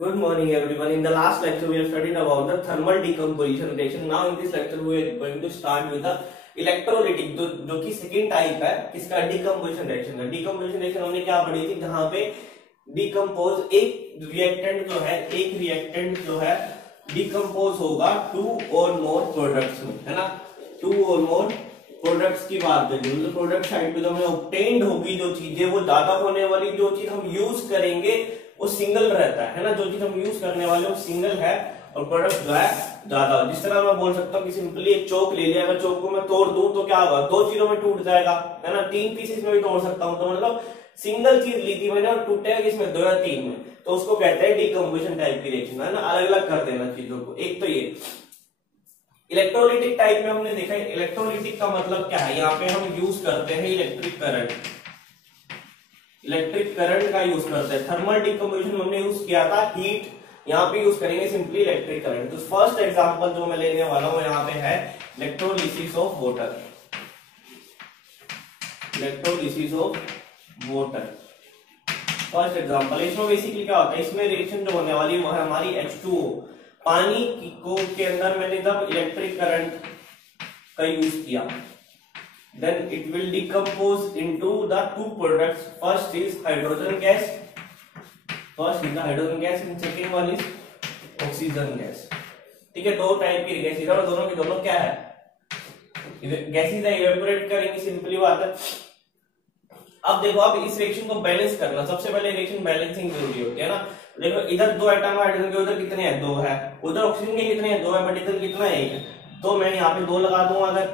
Good morning everyone. In the last lecture we have studied about the thermal decomposition reaction. Now in this lecture we are going to start with the electrolytic जो कि second type है किसका decomposition reaction का। Decomposition reaction हमने क्या पढ़ी थी, जहां पे डिकम्पोज एक रिएक्टेंट जो है डिकम्पोज होगा टू और मोर प्रोडक्ट्स में, है ना। टू और मोर प्रोडक्ट्स की बात करेंगे, मतलब प्रोडक्ट साइड पे जो हमें ऑब्टेन्ड होगी जो चीजें वो ज्यादा होने वाली, जो चीज हम यूज करेंगे वो सिंगल रहता है ना। जो चीज हम यूज करने वाले वो सिंगल है और प्रोडक्ट जो है ज्यादा। जिस तरह मैं बोल सकता हूँ कि सिंपली एक चौक ले लिया, अगर चौक को मैं तोड़ दूं तो क्या होगा, दो चीजों में टूट जाएगा, है ना। तीन पीसेस में भी तोड़ सकता हूँ, तो मतलब सिंगल चीज ली थी मैंने और टूटेगा किसमें, दो या तीन में, तो उसको कहते हैं डिकम्पोजिशन टाइप की रिएक्शन, है ना। अलग अलग कर देना चीजों को। एक तो ये इलेक्ट्रोलिटिक टाइप में हमने देखा है। इलेक्ट्रोलिटिक का मतलब क्या है, यहाँ पे हम यूज करते हैं इलेक्ट्रिक करंट का यूज करते हैं। थर्मल डिकम्पोजिशन हमने यूज किया था हीट, यहाँ पे यूज करेंगे सिंपली इलेक्ट्रिक करंट। तो फर्स्ट एग्जांपल जो मैं लेने वाला हूं यहाँ पे है electrolysis of water. Electrolysis of water first example. इसमें बेसिकली क्या होता है, इसमें रिएक्शन जो होने वाली है वो है हमारी H2O। पानी के अंदर मैंने जब इलेक्ट्रिक करंट का यूज किया, then it will decompose into the two products. First is hydrogen gas and second one is oxygen gas। ठीक है, दो टाइप की गैसेज और दोनों की दोनों क्या है, गैसेज इवेपोरेट करेंगे, सिंपली बात है। अब देखो, अब इस रिएक्शन को बैलेंस करना, सबसे पहले रिएक्शन बैलेंसिंग जरूरी होती है ना। देखो इधर दो एटम हाइड्रोजन के, उधर कितने हैं, दो है, उधर ऑक्सीजन के कितने हैं, दो है, बट इधर कितना है, एक है। तो मैं यहाँ पे दो लगा दूंगा अगर,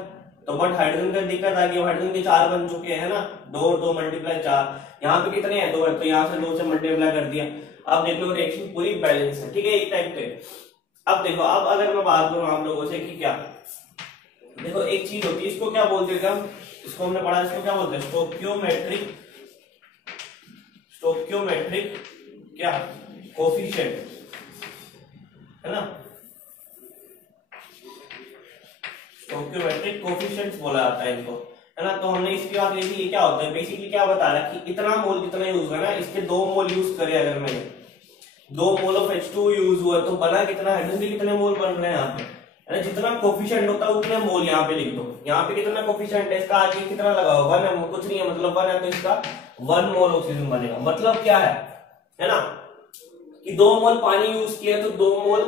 तो बट हाइड्रोजन का दिक्कत आ गई, हाइड्रोजन के चार बन चुके हैं ना, दो और दो मल्टीप्लाई चार। यहाँ पे कितने हैं, दो है, तो यहाँ से दो से मल्टीप्लाई कर दिया। अब देख लो रिएक्शन पूरी बैलेंस है, ठीक है, एक टाइप पे। अब देखो, अब अगर मैं बात करूं आप लोगों से कि क्या, देखो एक चीज होती है, इसको क्या बोलते हैं हम, इसको हमने पढ़ा, इसको क्या बोलते हैं, स्टोक्योमेट्रिक क्या कोफिशिएंट, है ना। स्टोक्योमेट्रिक कोफिशिएंट्स बोला जाता है इनको, है ना। तो हमने इसकी बात की, ये क्या होता है, बेसिकली क्या बता रहा है कि इतना मोल जितना यूज हुआ ना, इसके 2 मोल यूज करे, अगर मैंने 2 मोल ऑफ H2 यूज हुआ तो बना कितना, हाइड्रोजन के कितने मोल बन रहे हैं यहाँ पे, है ना। जितना कोफिशिएंट होता है उतने मोल यहाँ पे लिख दो। यहाँ पे कितना कोफिशिएंट है, इसका आगे कितना लगा हुआ, 1 है, कुछ नहीं है, मतलब 1 है, तो इसका 1 मोल ऑक्सीजन बनेगा। मतलब क्या है ना, कि 2 मोल पानी यूज किया तो 2 मोल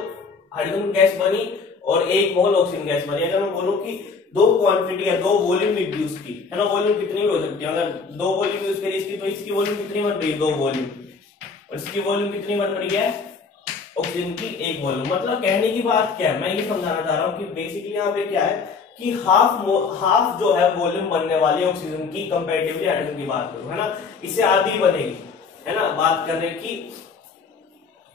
हाइड्रोजन गैस बनी और 1 मोल ऑक्सीजन गैस बनी। अगर मैं बोलूं कि 2 क्वांटिटी है, 2 वॉल्यूम यूज की, है ना, वॉल्यूम कितनी भी हो सकती है। अगर 2 वॉल्यूम यूज करी इसकी, तो इसकी वॉल्यूम कितनी बन रही है, 2 वॉल्यूम, और इसकी वॉल्यूम कितनी बन रही है, ऑक्सीजन की 1 वॉल्यूम। मतलब कहने की बात क्या है, मैं ये समझाना चाह रहा हूँ कि बेसिकली यहाँ पे क्या है कि हाफ जो है वॉल्यूम बनने वाली है ऑक्सीजन की कंपैरेटिवली हाइड्रोजन की बात करूं, है ना, इससे आधी बनेगी, है ना। बात करने की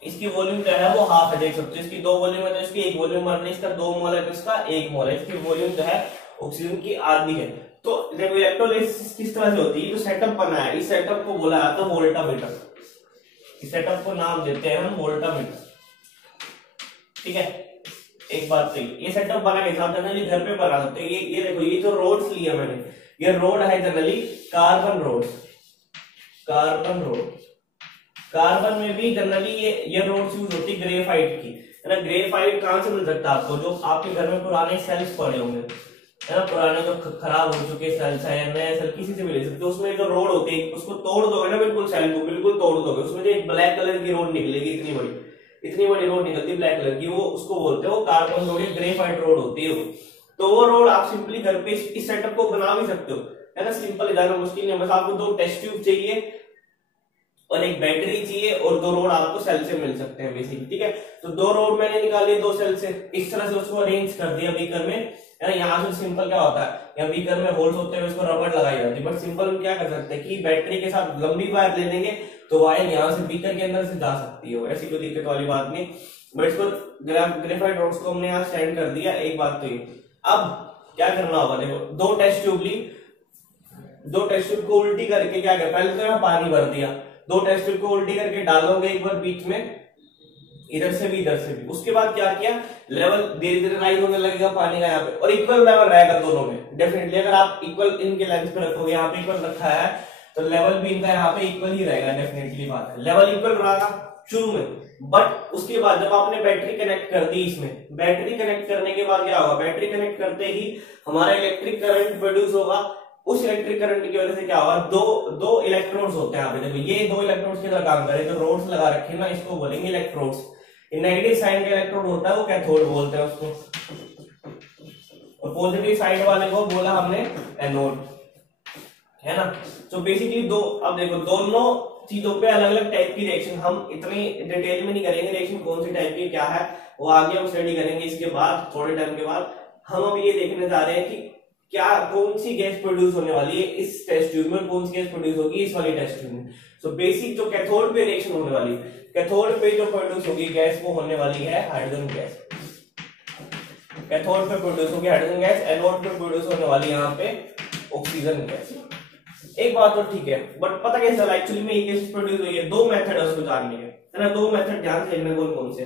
इसकी वॉल्यूम क्या है, वो हाफ है, देख सकते हो, इसकी 2 वॉल्यूम है तो इसकी 1 वॉल्यूम बन रही है, इसका 2 मोल है तो इसका 1 मोल है, इसकी वॉल्यूम जो है ऑक्सीजन की आधी है। तो देखो इलेक्ट्रोलिसिस किस तरह से होती है, जो सेटअप बना है, इस सेटअप को बोला जाता है वोल्टामीटर। इस सेटअप को नाम देते हैं हम वोल्टामीटर, ठीक है। एक बात सही, ये सेटअप बना के साथ जनरली घर पे बना सकते हैं। ये देखो, ये जो रोड्स लिया मैंने, ये रोड है जनरली कार्बन रोड। कार्बन में भी जनरली ये रोड्स यूज होती है ग्रेफाइट की, है ना। ग्रेफाइट कहां से मिल सकता है आपको, जो आपके घर में पुराने सेल्स पड़े होंगे, है ना, पुराने जो खराब हो चुके सेल्स है, नए सेल किसी से भी ले सकते हो। उसमें जो रोड होती है उसको तोड़ दोगे ना, बिल्कुल सेल को बिल्कुल तोड़ दोगे, उसमें जो एक ब्लैक कलर की रोड निकलेगी, इतनी बड़ी रोड निकलती ब्लैक कलर की, वो उसको बोलते हैं वो कार्बन रोड या ग्रेफाइट रोड होती है वो। तो वो रोड आप सिंपली घर पे इस सेटअप को बना भी सकते हो, है ना। सिंपल, ज्यादा मुश्किल नहीं है, बस आपको 2 टेस्ट ट्यूब चाहिए और एक बैटरी चाहिए और 2 रोड आपको सेल से मिल सकते हैं बेसिकली, ठीक है। तो 2 रोड मैंने निकाली 2 सेल से, इस तरह से उसको अरेंज कर दिया बीकर में, है ना। यहाँ से सिंपल क्या होता है, यहाँ बीकर में होल्स होते हैं, उसको रबड़ लगाई जाती है, बट सिंपल हम क्या कर सकते हैं कि बैटरी के साथ लंबी वायर ले लेंगे तो वायर यहाँ से बीकर के अंदर से जा सकती है, ऐसी कोई दिक्कत वाली बात नहीं। बट इसको ग्रेफाइट रोड्स को हमने यहाँ स्टैंड कर दिया। एक बात तो ये, अब क्या करना होगा, देखो 2 टेस्ट ट्यूब ली, 2 टेस्ट ट्यूब को उल्टी करके क्या कर, पहले तो यहाँ पानी भर दिया, 2 टेस्ट ट्यूब को उल्टी करके डालोगे एक बार बीच में, इधर से भी इधर से भी। उसके बाद क्या किया, लेवल धीरे धीरे राइज होने लगेगा पानी का यहाँ पे, और इक्वल लेवल रहेगा दोनों में डेफिनेटली। अगर आप इक्वल इनके लेंथ पे रखोगे, यहाँ पे इक्वल रखा है तो लेवल भी इनका यहाँ पे इक्वल ही रहेगा, डेफिनेटली बात है, लेवल इक्वल रहेगा शुरू में। बट उसके बाद जब आपने बैटरी कनेक्ट कर दी, इसमें बैटरी कनेक्ट करने के बाद क्या होगा, बैटरी कनेक्ट करते ही हमारा इलेक्ट्रिक करंट प्रोड्यूस होगा। उस इलेक्ट्रिक करंट की वजह से क्या होगा, दो इलेक्ट्रोड्स होते हैं यहाँ पे, देखो ये दो इलेक्ट्रोड्स की तरह काम करे, जो रोड्स लगा रखे हैं ना, इसको बोलेंगे इलेक्ट्रोड्स। नेगेटिव साइड का इलेक्ट्रोड होता है वो कैथोड बोलते हैं उसको, और पॉजिटिव साइड वाले को बोला हमने एनोड, है ना। तो बेसिकली दो, अब देखो दोनों चीजों पे अलग अलग टाइप की रिएक्शन, हम इतनी डिटेल में नहीं करेंगे रिएक्शन कौन सी टाइप की क्या है, वो आगे हम स्टडी करेंगे इसके बाद, थोड़े टाइम के बाद। हम अब ये देखने जा रहे हैं कि क्या कौन सी गैस प्रोड्यूस होने वाली है इस टेस्ट ट्यूब में, कौन सी गैस प्रोड्यूस होगी इस वाली टेस्ट ट्यूब में। सो बेसिक जो कैथोड पे रिएक्शन होने वाली है, कैथोड पे जो प्रोड्यूस होगी गैस वो होने वाली है हाइड्रोजन गैस। कैथोड पे प्रोड्यूस होगी हाइड्रोजन गैस, एनोड पे प्रोड्यूस होने वाली यहाँ पे ऑक्सीजन गैस। एक बात तो ठीक है, बट पता कैसे चला एक्चुअली में ये गैस प्रोड्यूस हुई है, दो मेथड है उसको जानने के, है ना। दो मेथड ध्यान से देखना कौन कौन से।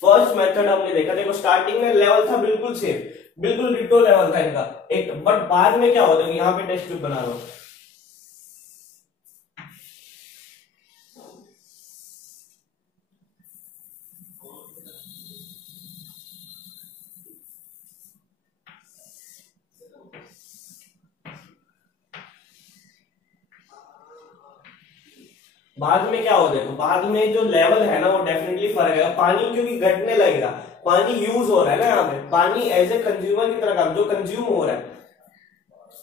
फर्स्ट मेथड हमने देखा, देखो स्टार्टिंग में लेवल था बिल्कुल सेम, बिल्कुल डिटो लेवल था इनका एक, बट बाद में क्या होता है, यहाँ पे टेस्ट ट्यूब बना लो, बाद में क्या होता है, तो बाद में जो लेवल है ना वो डेफिनेटली फर्क है। पानी क्योंकि घटने लगेगा, पानी यूज हो रहा है ना यहाँ पे, पानी एज ए कंज्यूमर की तरह काम जो कंज्यूम हो रहा है,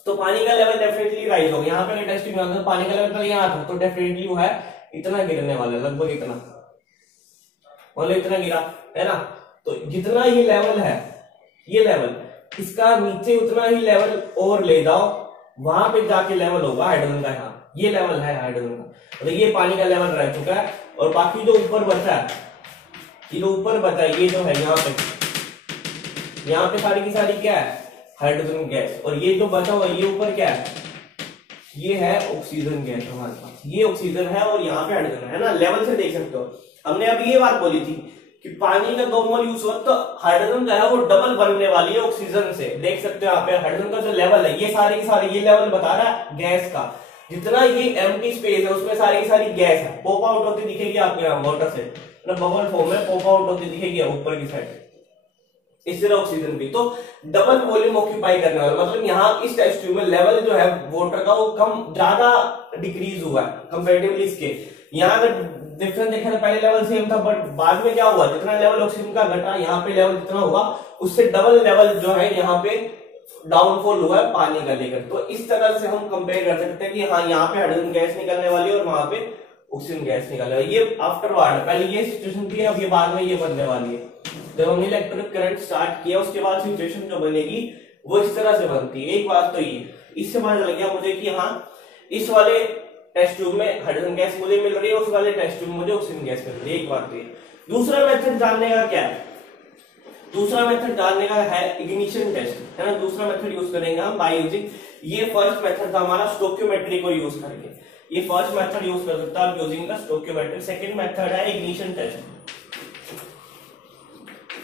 तो पानी का लेवल डेफिनेटली राइज होगा। यहाँ पे टेस्टिंग में पानी का लेवल यहाँ था तो डेफिनेटली वो है इतना गिरने वाला, लगभग इतना, मतलब इतना गिरा है ना। तो जितना ये लेवल है, ये लेवल इसका नीचे उतना ही लेवल और ले जाओ, वहां पे जाके लेवल होगा हाइड्रोजन का, यहाँ ये लेवल है हाइड्रोजन का, तो ये पानी का लेवल रह चुका है। और बाकी जो ऊपर बचा है, ये जो ऊपर बचा है ये जो है यहाँ पे सारी की सारी क्या है, हाइड्रोजन गैस, और ये जो बचा हुआ ये ऊपर क्या है, ये है ऑक्सीजन गैस हमारे पास, ये ऑक्सीजन है और यहाँ पे हाइड्रोजन है ना। लेवल से देख सकते हो, हमने अभी ये बात बोली थी कि पानी का 2 मोल यूज हुआ तो हाइड्रोजन जो है वो डबल बनने वाली है ऑक्सीजन से। देख सकते हो यहाँ पे हाइड्रोजन का जो लेवल है, ये सारी की सारी ये लेवल बता रहा है गैस का, जितना ये एम्प्टी स्पेस है उसमें सारी की सारी गैस है, पॉप आउट होती दिखेगी आपको यहाँ वाटर से, बबल फॉर्म में पॉप आउट होती दिखेगी ऊपर की साइड। इस तरह ऑक्सीजन भी तो डबल वॉल्यूम ऑक्यूपाई करने वाला, मतलब यहाँ इस टेस्ट ट्यूब में लेवल जो है वाटर का वो कम ज्यादा डिक्रीज हुआ है कंपैरेटिवली इसके। यहाँ अगर डिफरेंस देखा तो पहले लेवल सेम था, बट बाद में क्या हुआ, जितना लेवल ऑक्सीजन का घटा यहाँ पे लेवल जितना हुआ उससे डबल लेवल जो है यहाँ पे डाउनफॉल हुआ है पानी का लेकर। तो इस तरह से हम कंपेयर कर सकते हैं कि हाँ यहाँ पे हाइड्रोजन गैस निकलने वाली है और वहां पे ऑक्सीजन गैस निकलने वाली है। ये आफ्टरवर्ड, पहले ये सिचुएशन थी, अब ये बाद में ये बनने वाली है। जब हमने इलेक्ट्रिक करंट स्टार्ट किया उसके बाद सिचुएशन जो बनेगी वो इस तरह से बनती है। एक बात तो ये, इससे पता चल गया मुझे कि हाँ इस वाले टेस्ट ट्यूब में हाइड्रोजन गैस मुझे मिल रही है, उस वाले टेस्ट ट्यूब में मुझे ऑक्सीजन गैस मिल रही है। एक बात तो ये। दूसरा मेथड जानने का क्या है, दूसरा मेथड जानने का है इग्निशन टेस्ट, है ना। दूसरा मेथड यूज करेंगे हम बाय यूजिंग, ये फर्स्ट मेथड था हमारा स्टोक्योमेट्री को यूज करके, ये फर्स्ट मेथड यूज कर सकता है using the stoichiometry. Second method है इग्निशन टेस्ट।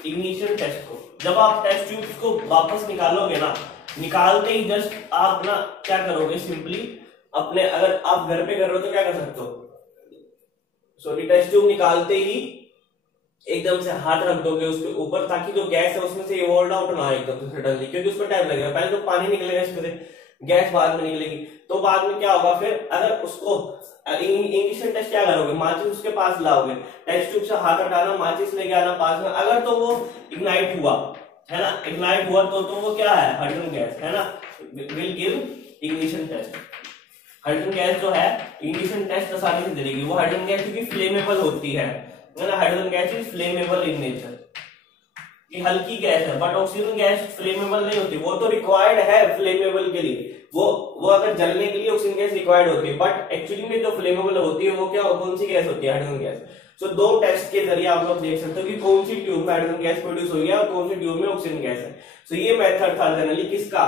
इग्निशन टेस्ट को जब आप टेस्ट ट्यूब को वापस निकालोगे ना, निकालते ही जस्ट आप ना क्या करोगे, सिंपली अपने, अगर आप घर पे कर रहे हो तो क्या कर सकते हो, सॉरी टेस्ट ट्यूब निकालते ही एकदम से हाथ रख दोगे उसके ऊपर, ताकि जो गैस है उसमें से इवॉल्व आउट ना एकदम से सडनली, क्योंकि उसमें टाइम लगेगा। पहले तो पानी निकलेगा इसमें से, गैस बाद में निकलेगी, तो बाद में क्या होगा फिर, अगर उसको इग्निशन टेस्ट क्या करोगे, माचिस उसके पास लाओगे, टेस्ट ट्यूब से हाथ हटाना, माचिस लेके आना पास में, अगर तो वो इग्नाइट हुआ है ना, इग्नाइट हुआ तो वो क्या है, हाइड्रोजन गैस है ना, will give ignition test. Hydrogen gas जो है इग्निशन टेस्ट आसानी से देगी, वो हाइड्रोजन गैस क्योंकि फ्लेमेबल होती है ना, hydrogen gas is flammable in nature, ये हल्की गैस है, बट ऑक्सीजन गैस फ्लेमेबल नहीं होती, वो तो रिक्वायर्ड है फ्लेमेबल के लिए, वो अगर जलने के लिए ऑक्सीजन गैस रिक्वायर्ड होती है, बट एक्चुअली में जो फ्लेमेबल होती है वो क्या, कौन सी गैस होती है, हाइड्रोजन गैस। सो दो टेस्ट के जरिए आप लोग देख सकते हो कि कौन सी ट्यूब में हाइड्रोजन गैस प्रोड्यूस हुई है और कौन सी ट्यूब में ऑक्सीजन गैस है। सो ये मेथड था जनरली किसका,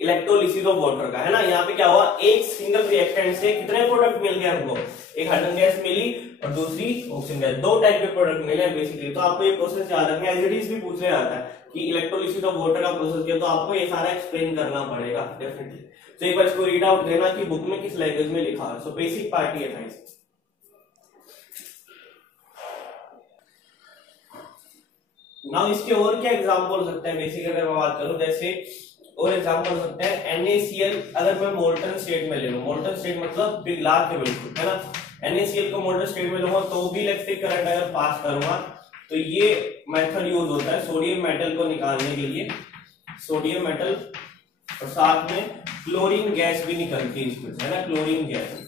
इलेक्ट्रोलिसिस ऑफ वाटर का, है ना। यहाँ पे क्या हुआ, एक सिंगल रिएक्टेंट से कितने प्रोडक्ट मिल गए हमको, एक हाइड्रोजन गैस मिली और दूसरी ऑक्सीजन गैस, दो टाइप के प्रोडक्ट मिले बेसिकली। तो आपको ये प्रोसेस याद रखना है, एज इट इज भी पूछने आता है कि इलेक्ट्रोलिसिस ऑफ वाटर का प्रोसेस किया, तो आपको ये सारा एक्सप्लेन करना पड़ेगा डेफिनेटली। तो एक बार इसको रीड आउट देना कि बुक में किस लैंग्वेज में लिखा है। सो बेसिक पार्ट ये था। नाउ इसके और क्या एग्जांपल हो सकते हैं, बेसिक अगर मैं बात करूं, जैसे और एग्जांपल हो सकते हैं NaCl, अगर मैं मोल्टन स्टेट में ले लूं, मोल्टन स्टेट मतलब पिघला के बिल्कुल, है ना, NaCl को मोल्टन स्टेट में लूंगा तो भी इलेक्ट्रिक करंट अगर पास करूंगा तो ये मेथड यूज होता है सोडियम मेटल को निकालने के लिए, सोडियम मेटल और साथ में क्लोरीन गैस भी निकलती है इसमें, है ना, क्लोरीन गैस।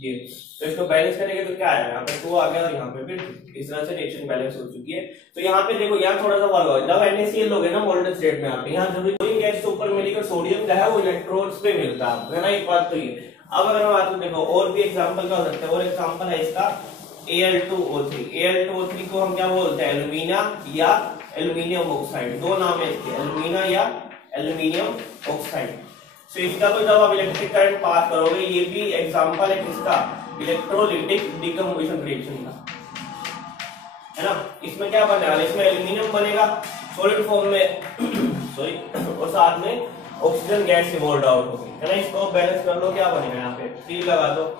ये तो इसको बैलेंस करेंगे तो क्या आएगा, यहाँ पे 2 आ गया और यहाँ पे भी इस तरह से रिएक्शन बैलेंस हो चुकी है। तो यहाँ पे देखो यहाँ थोड़ा सा फर्क होगा, जब NaCl हो गए ना मोल्टन स्टेट में, आप यहाँ जब क्लोरीन गैस तो ऊपर मिलेगा, सोडियम का है वो इलेक्ट्रोड्स पे मिलता है ना, एक बात तो ये। अब अगर मैं बात करूं, देखो और भी एग्जांपल क्या हो सकता है, और एग्जांपल है इसका Al2O3। Al2O3 को हम क्या बोलते हैं, एल्यूमिना या एल्यूमिनियम ऑक्साइड, दो नाम है इसके, एल्यूमिना या एल्यूमिनियम ऑक्साइड। तो इसका तो जब आप इलेक्ट्रिक करंट पास करोगे, ये भी एग्जांपल है किसका, इलेक्ट्रोलिटिक डिकम्पोजिशन रिएक्शन का, है ना। इसमें क्या बनेगा, इसमें एल्यूमिनियम बनेगा सॉलिड फॉर्म में सॉरी, और साथ में ऑक्सीजन गैस इवॉल्व आउट होगी, है ना। इसको बैलेंस कर लो, क्या बनेगा, यहाँ पे 3 लगा दो,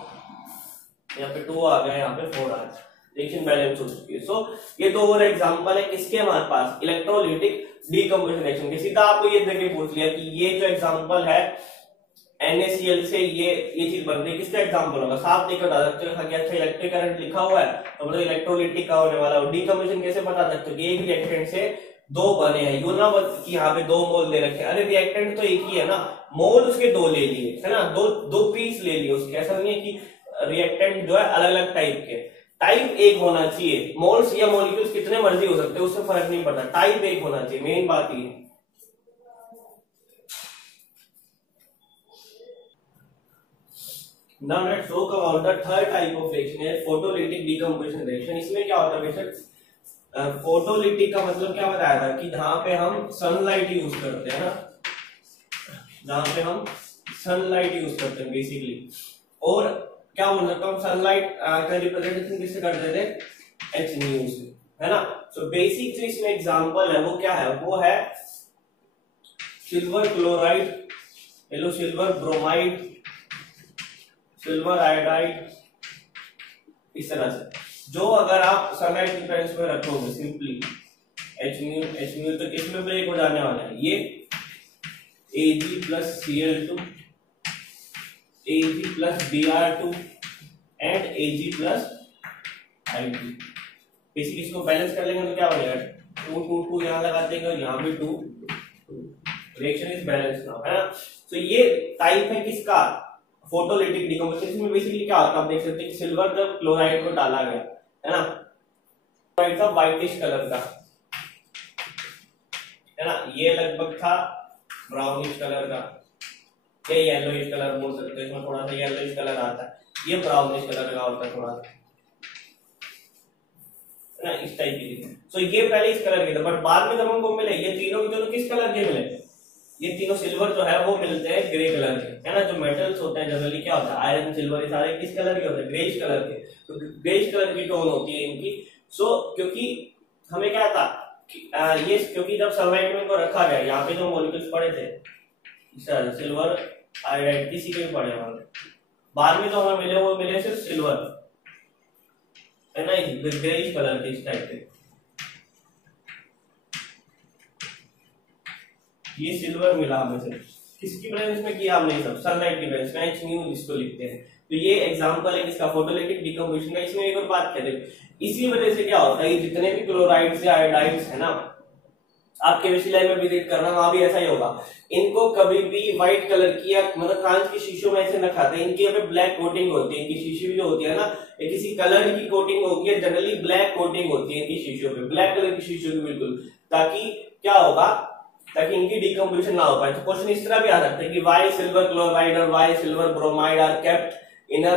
यहाँ पे 2 आ गया, यहाँ पे 4 आ गया, रिएक्शन बैलेंस हो चुकी है। सो ये दो और एग्जांपल है किसके हमारे पास, इलेक्ट्रोलिटिक डिकम्पोजिशन रिएक्शन के। सीधा आपको ये देख के पूछ लिया कि ये जो एग्जांपल है NaCl से ये चीज बन रही है, किसका एग्जांपल होगा, साफ देख बता सकते हो कि अच्छा इलेक्ट्रिक करंट लिखा हुआ है तो मतलब इलेक्ट्रोलिटिक का होने वाला है। डिकम्पोजिशन कैसे बता सकते हो कि एक रिएक्टेंट से 2 बने हैं, यूं ना कि यहाँ पे 2 मोल दे रखे हैं, अरे रिएक्टेंट तो एक ही है ना, मोल उसके 2 ले लिए, है ना, दो पीस ले लिए उसके। ऐसा नहीं है कि रिएक्टेंट जो है अलग अलग टाइप के, टाइप एक होना चाहिए, मोल्स या मॉलिक्यूल्स कितने मर्जी हो सकते हैं उससे फर्क नहीं पड़ता, टाइप एक होना चाहिए, मेन बात ये है। Now let's talk about the third type of reaction है photolytic decomposition reaction। इसमें क्या होता है बेशक, फोटोलिटिक का मतलब क्या बताया था कि जहां पे हम सनलाइट यूज करते हैं ना, जहां पे हम सनलाइट यूज करते हैं बेसिकली, और क्या बोल सकता हूँ, सनलाइट का रिप्रेजेंटेशन किससे करते थे, H न्यू से, है ना। सो बेसिक जो इसमें एग्जांपल है वो क्या है, वो है silver chloride, yellow silver bromide, silver iodide, इस तरह से जो अगर आप सनलाइट की प्रेजेंस में रखोगे सिंपली H म्यू तो किसमें ब्रेक हो जाने वाला है, ये Ag plus Cl2, Ag plus Br2 and Ag plus I2। Basically इसको बैलेंस कर लेंगे तो क्या बनेगा, 2 2 2 यहाँ लगा देंगे और यहाँ भी 2 2, रिएक्शन इज बैलेंस नाउ, है ना। तो ये टाइप है किसका, फोटोलिटिक डिकम्पोजिशन में। बेसिकली क्या होता है, आप देख सकते हैं कि सिल्वर जब क्लोराइड को डाला गया, है ना, क्लोराइड था व्हाइटिश कलर का, है ना, ये लगभग था ब्राउनिश कलर का, ये येलोइश कलर बोल सकते हैं, इसमें थोड़ा सा येलोइश कलर आता है, ये ब्राउनिश कलर का होता है थोड़ा सा, है ना, इस टाइप की। सो ये पहले इस कलर के थे, बट बाद में जब हमको मिले ये तीनों के दोनों किस कलर के मिले, ये तीनों सिल्वर जो है वो मिलते हैं ग्रे कलर के, है ना। जो मेटल्स होते हैं जनरली क्या होता है, आयरन सिल्वर ये सारे किस कलर के होते हैं, ग्रेइश कलर के, तो ग्रेइश कलर की टोन होती है इनकी। सो क्योंकि हमें क्या था कि ये क्योंकि जब सनलाइट में इनको रखा गया, यहाँ पे जो मॉलिक्यूल्स पड़े थे सिल्वर आयोडाइड किसी के भी पड़े होंगे, बाद में जो हमें मिले वो मिले सिर्फ सिल्वर, है ना, ग्रेइश कलर के इस टाइप के। ये सिल्वर मिला हमें से, किसकी प्रेजेंस में किया हमने, सब सनलाइट की प्रेजेंस में, H न्यू इसको लिखते हैं। तो ये एग्जांपल है किसका, फोटोलिटिक डिकम्पोजिशन का। इसमें एक और बात कहते हैं, इसी वजह से क्या होता है, जितने भी क्लोराइड्स या आयोडाइड्स है ना, आपके विश्वविद्यालय में विजिट करना, वहां भी ऐसा ही होगा, इनको कभी भी व्हाइट कलर की या मतलब कांच की शीशों में ऐसे न खाते, इनके यहाँ पे ब्लैक कोटिंग होती है, इनकी शीशी जो होती है ना, ये किसी कलर की कोटिंग होती है, जनरली ब्लैक कोटिंग होती है इनकी शीशों पे, ब्लैक कलर की शीशों की बिल्कुल, ताकि क्या होगा, ताकि इनकी डिकम्पोजिशन ना हो पाए। तो क्वेश्चन इस तरह भी आ सकता है कि वाई सिल्वर क्लोराइड और why silver bromide are kept in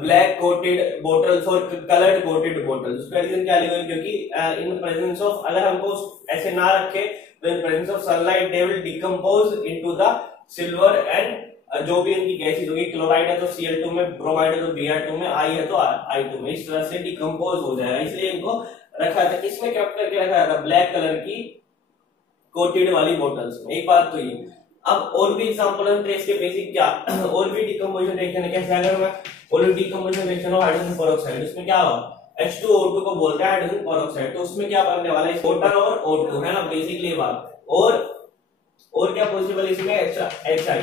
black coated bottles और कलर्ड कोटेड बोटल्स। उसका रीजन क्या लिखोगे, क्योंकि इन प्रेजेंस ऑफ, अगर हमको ऐसे ना रखे तो in presence of sunlight they will decompose into the silver and जो भी इनकी गैसेज होगी, क्लोराइड है तो Cl2 में, ब्रोमाइड है तो Br2 में, I है तो I2 में, इस तरह से डिकम्पोज हो जाएगा। इसलिए इनको रखा था, किसमें कैप्ट करके रखा था, ब्लैक कलर की कोटेड वाली बोटल्स में। एक बात तो ये। अब और भी एग्जांपल है ट्रेस के बेसिक क्या और भी डिकम्पोजिशन रिएक्शन है, कैसे, अगर मैं बोलूं decomposition reaction of hydrogen peroxide, उसमें क्या होगा, H2O2 को बोलते हैं हाइड्रोजन पेरोक्साइड। तो उसमें क्या बनने वाला है, वाटर और O2 है ना, बेसिकली ये बात। और क्या पॉसिबल इसमें, HI,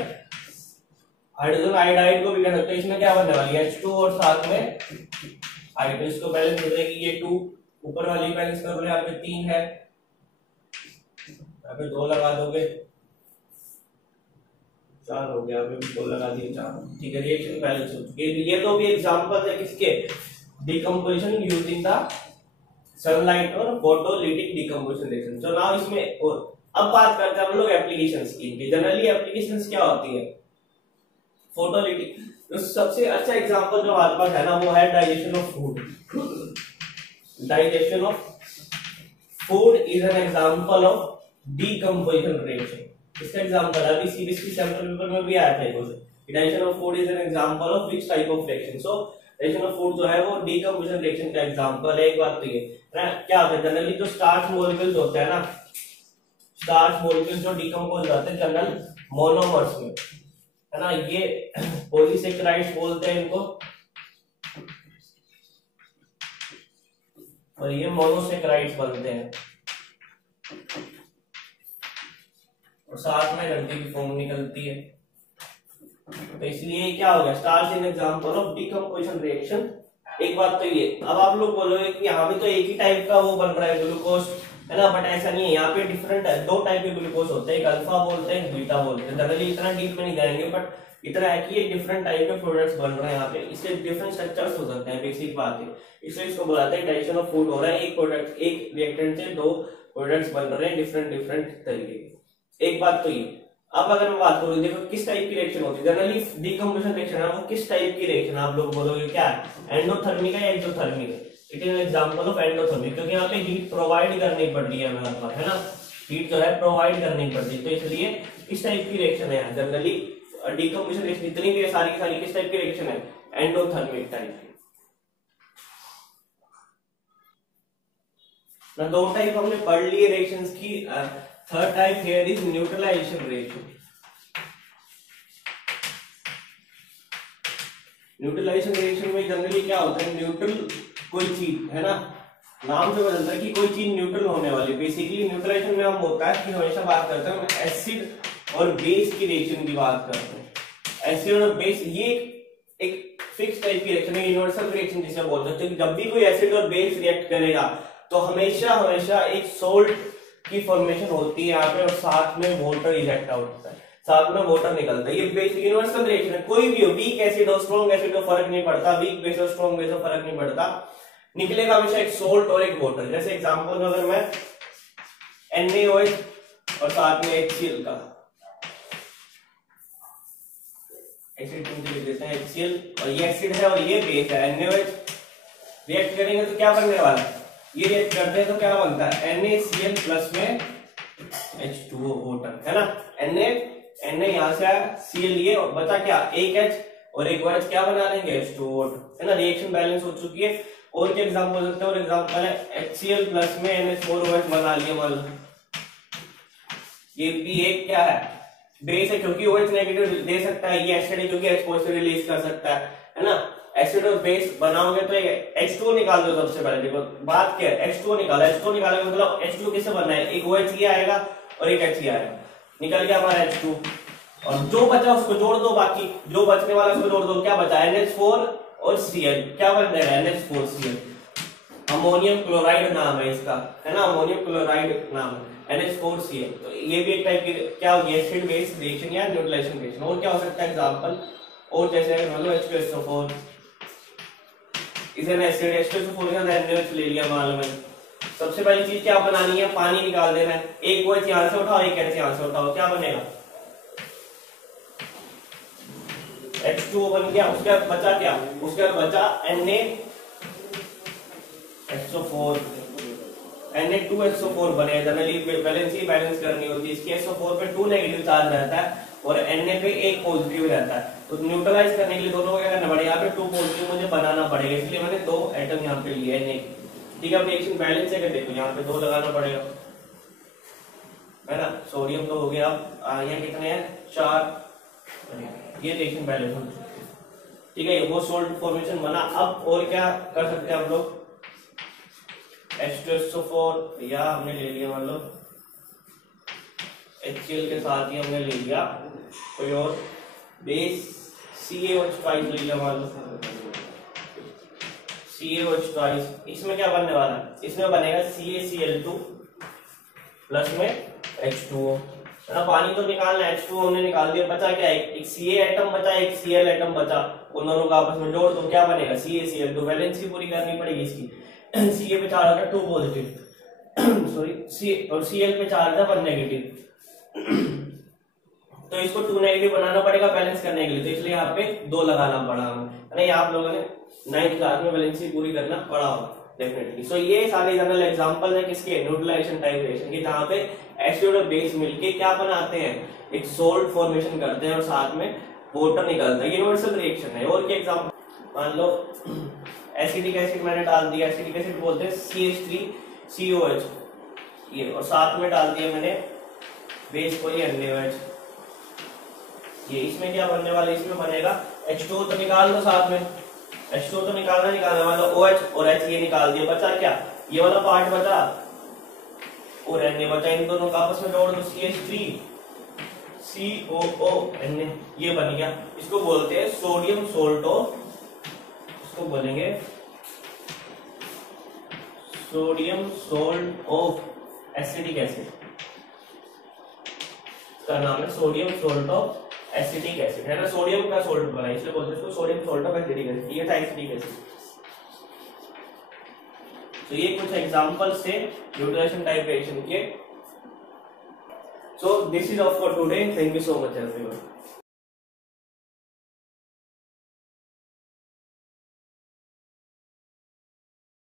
हाइड्रोजन आयोडाइड को भी कह सकते हैं। इसमें क्या बनने वाली है, H2 और साथ में I। तो इसको बैलेंस कर देंगे, ये 2 ऊपर वाली बैलेंस कर लो, यहाँ पे 3 है, यहाँ पे 2 लगा दोगे, 4 हो गया, अभी 2 लगा दिए 4, ठीक है। रिएक्शन बैलेंस हो चुकी है। ये तो भी एग्जांपल है किसके, डिकम्पोजिशन यूजिंग द सनलाइट और फोटोलिटिक डिकम्पोजिशन रिएक्शन। तो नाउ इसमें और अब बात करते हैं हम लोग एप्लीकेशंस की। जनरली एप्लीकेशंस क्या होती है, फोटोलिटिक। तो सबसे अच्छा एग्जांपल जो हमारे पास है ना, वो है digestion of food. Digestion of food is an example of decomposition reaction. इसका एग्जांपल अभी सीबीएसई सैंपल पेपर में भी आया था, digestion of food is an example of which type of reaction. So digestion of food जो है वो decomposition reaction का एग्जांपल है। एक बात तो ये क्या होता है, जनरली जो स्टार्च मॉलिक्यूल्स होते हैं ना, स्टार्च मॉलिक्यूल्स जो डिकम्पोज होते हैं जनरल मोनोमर्स में, है ना, ये पॉलीसेकेराइड्स बोलते हैं इनको, और ये मोनोसेकेराइड्स बनते हैं, और साथ में एनर्जी की फॉर्म निकलती है। तो इसलिए क्या हो गया, starch in example of decomposition reaction. एक बात तो ये, अब आप लोग बोलोगे कि यहाँ भी तो एक ही टाइप का वो बन रहा है ग्लूकोज, है ना, बट ऐसा नहीं है, यहाँ पे डिफरेंट है, 2 टाइप के ग्लूकोज होते हैं, एक अल्फा बोलते हैं, बीटा बोलते हैं। जनरली इतना डीप में नहीं जाएंगे, बट इतना है कि ये डिफरेंट टाइप के प्रोडक्ट्स बन रहे हैं यहाँ पे, इससे डिफरेंट स्ट्रक्चर्स हो सकते हैं, बेसिक बात है। इसलिए इसको बुलाते हैं डाइजेशन ऑफ फूड हो रहा है, एक प्रोडक्ट, एक रिएक्टेंट से 2 प्रोडक्ट्स बन रहे हैं डिफरेंट तरीके के। एक बात तो ये। अब अगर मैं बात करूँ, देखो किस टाइप की रिएक्शन होती है जनरली, डिकम्पोजिशन रिएक्शन है वो किस टाइप की रिएक्शन, आप लोग बोलोगे क्या है, एंडोथर्मिक है या एक्सोथर्मिक है। It is an example of endothermic, क्योंकि यहाँ पे हीट प्रोवाइड करनी पड़ रही है हमारे पास, है ना, हीट जो है प्रोवाइड करनी पड़ रही है। तो इसलिए किस टाइप की रिएक्शन है जनरली, डिकम्पोजिशन रिएक्शन जितनी भी सारी की सारी किस टाइप की रिएक्शन है, एंडोथर्मिक टाइप की। ना 2 टाइप हमने पढ़ लिए रिएक्शंस की। Third type here is neutralisation reaction. Neutralisation reaction में जनरली क्या होता है, न्यूट्रल कोई चीज, है ना, नाम से बदलता है कि कोई चीज न्यूट्रल होने वाली। बेसिकली न्यूट्रलाइजेशन में हम होता है कि हमेशा बात करते हैं हम एसिड और बेस की रिएक्शन की बात करते हैं। एसिड और बेस ये एक फिक्स टाइप की रिएक्शन है, यूनिवर्सल रिएक्शन जिसे बोलते हैं। जब भी कोई एसिड और बेस रिएक्ट करेगा तो हमेशा एक सोल्ट की फॉर्मेशन होती है यहाँ पे, और साथ में वाटर इजेक्ट आउट होता है, साथ में वाटर निकलता है। ये बेसिक यूनिवर्सल रिएक्शन है, कोई भी हो, वीक एसिड हो स्ट्रॉन्ग एसिड हो फर्क नहीं पड़ता, वीक बेस हो स्ट्रॉन्ग बेस हो फर्क नहीं पड़ता, निकलेगा हमेशा एक सोल्ट और एक वाटर। जैसे एग्जांपल में अगर मैं NaOH और साथ में HCl का एसिड लिख देते हैं HCl, और ये एसिड है और ये बेस है NaOH, रिएक्ट करेंगे तो क्या बनने वाला है, ये रिएक्ट करते हैं तो क्या बनता है NaCl प्लस में H2O वाटर, है ना, Na यहाँ से आया, Cl ये और बचा क्या, एक H और एक OH, क्या बना लेंगे H2O वाटर, है ना। रिएक्शन बैलेंस हो चुकी है। और क्या एग्जांपल हो सकता है, और एग्जांपल है HCl प्लस में NH4OH बना लिया, मान लो ये भी एक क्या है, बेस है, क्योंकि OH नेगेटिव दे सकता है, ये एसिड है क्योंकि H पॉजिटिव रिलीज कर सकता है ना। एसिड और बेस बनाओगे तो H2O निकाल दो। सबसे पहले देखो बात क्या है, H2O निकाला, H2O निकालेगा मतलब H2O किससे बनना है, एक OH ही आएगा और एक H ही आएगा, निकल गया हमारा H2, और जो बचा उसको जोड़ दो, बाकी जो बचने वाला उसको जोड़ दो, क्या बचा NH4 और Cl, क्या बन जाएगा NH4Cl, अमोनियम क्लोराइड नाम है इसका, है ना, अमोनियम क्लोराइड नाम है NH4Cl। तो ये भी एक टाइप की क्या होगी, एसिड बेस रिएक्शन या न्यूट्रलाइजेशन रिएक्शन। और क्या हो सकता है एग्जांपल, और जैसे मतलब H2SO4 is an acid, H2SO4 का NaOH ले लिया, मालूम है। सबसे पहली चीज क्या बनानी है, पानी निकाल देना है, एक OH यहां से उठाओ, एक H यहां से उठाओ, क्या बनेगा H2O बन गया। उसके बाद बचा क्या, उसके बाद बचा NaSO4, Na2SO4 बने। जनरली बैलेंस ही बैलेंस करनी होती है, इसकी SO4 पे 2 नेगेटिव चार्ज रहता है और Na पे 1 पॉजिटिव रहता है। तो न्यूट्रलाइज करने के लिए दोनों को क्या करना पड़ेगा, यहाँ पे 2 पॉजिटिव मुझे बनाना पड़ेगा, इसलिए मैंने 2 एटम यहाँ पे लिए Na। ठीक है, अब रिएक्शन बैलेंस है, देखो यहाँ पे 2 लगाना पड़ेगा, है ना। सोडियम तो हो गया, अब यहाँ कितने हैं 4, ये रिएक्शन बैलेंस हो चुकी है। ठीक है, वो सोल्ट फॉर्मेशन बना। अब और क्या कर सकते हैं हम लोग, H2SO4 या हमने ले लिया मान लो HCl के साथ ही हमने ले लिया कोई और बेस CaOH ट्वाइस ले लिया मान लो CaOH ट्वाइस। इसमें क्या बनने वाला है, इसमें बनेगा CaCl2 प्लस में H2O है ना। पानी तो निकालना है, H2O हमने निकाल दिया, बचा क्या, एक Ca एटम बचा, एक Cl एटम बचा, उन दोनों को आपस में जोड़ दो, क्या बनेगा CaCl2। वैलेंसी पूरी करनी पड़ेगी इसकी। Ca पे चार्ज होगा 2 पॉजिटिव सॉरी और Cl पे चार्ज है 1 नेगेटिव। तो इसको 2 नेगेटिव बनाना पड़ेगा बैलेंस करने के लिए, तो इसलिए यहाँ पे 2 लगाना पड़ा हमें, नहीं आप लोगों ने 9th क्लास में वैलेंसी पूरी करना पड़ा होगा डेफिनेटली। सो ये सारे जनरल एग्जांपल है किसके, न्यूट्रलाइजेशन टाइप रिएक्शन के, जहाँ पे एसिड और बेस मिलके क्या बनाते हैं, एक सोल्ट फॉर्मेशन करते हैं और साथ में वाटर निकलता है, यूनिवर्सल रिएक्शन है। और क्या एग्जांपल, मान लो एसिडिक एसिड मैंने डाल दिया, एसिडिक एसिड बोलते हैं CH3COH ये, और साथ में डाल दिया मैंने बेस को ये NaOH ये। इसमें क्या बनने वाला है, इसमें बनेगा H2O तो निकाल दो साथ में, H2O तो निकालना मतलब OH और H ये निकाल दिया, बचा क्या, ये वाला पार्ट बचा और Na बचा, इन दोनों का आपस में जोड़ दो CH3COO ये बन गया। इसको बोलते हैं सोडियम सोल्ट ऑफ, इसको बोलेंगे sodium salt of acetic acid, इसका नाम है sodium salt of acetic acid है ना। सोडियम का सोल्ट बना इसलिए बोलते हैं इसको sodium salt of acetic acid, ये था एसिटिक एसिड। तो ये कुछ एग्जांपल्स थे न्यूट्रलाइजेशन टाइप रिएक्शन के। So this is all for today, thank you so much everyone.